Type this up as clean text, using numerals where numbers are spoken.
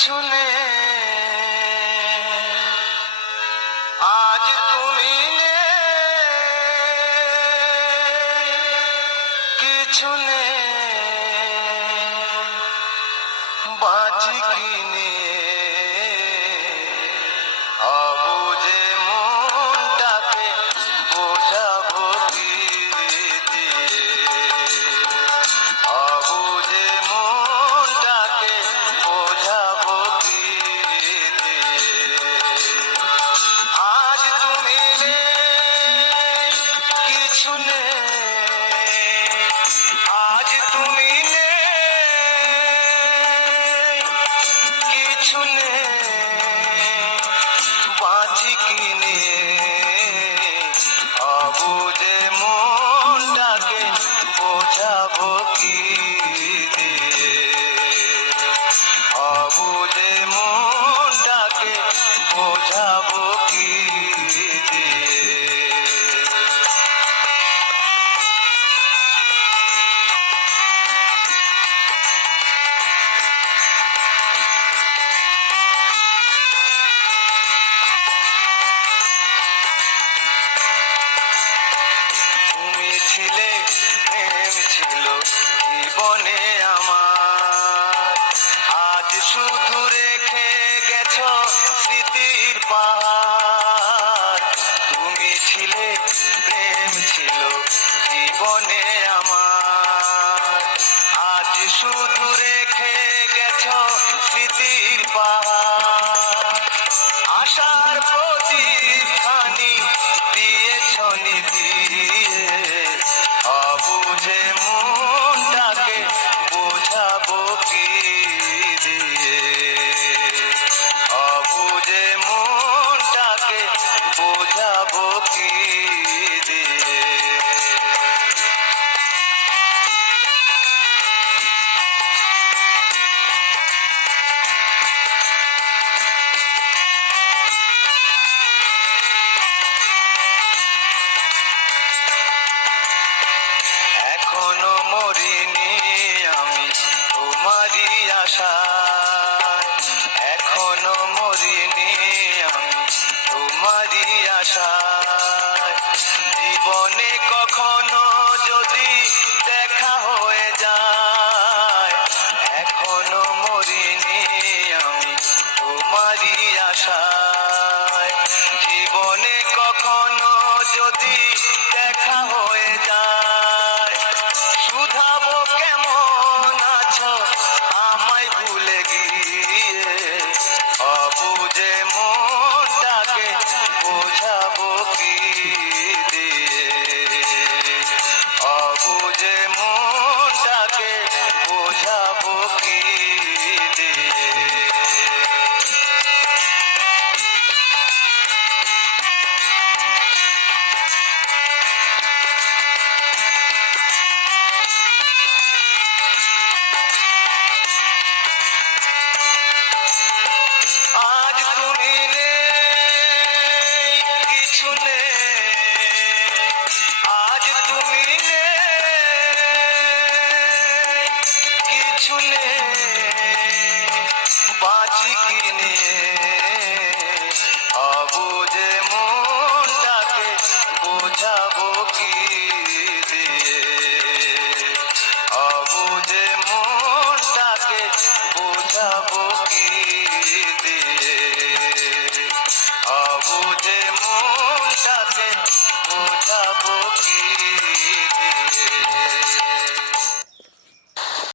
কিছু নেই, আজ তুমি নেই, কিছু নেই, বাঁচি কি নিয়ে, অবুঝে মনটাকে বোঝাবো কি দিয়ে, অবুঝে মনটাকে বোঝাবো কি দিয়ে, আজ তুমি নেই, কিছু নেই, আজ তুমি নেই, কিছু নেই, বাঁচি কি নিয়ে, অবুঝে মনটাকে বোঝাবো কি দিয়ে, অবুঝে মনটাকে বোঝাবো কি দিয়ে। তুমি ছিলে, প্রেম ছিল জীবনে আমার, আজ শুধু রেখে গেছো স্মৃতির পাহাড়। তুমি ছিলে, প্রেম ছিল জীবনে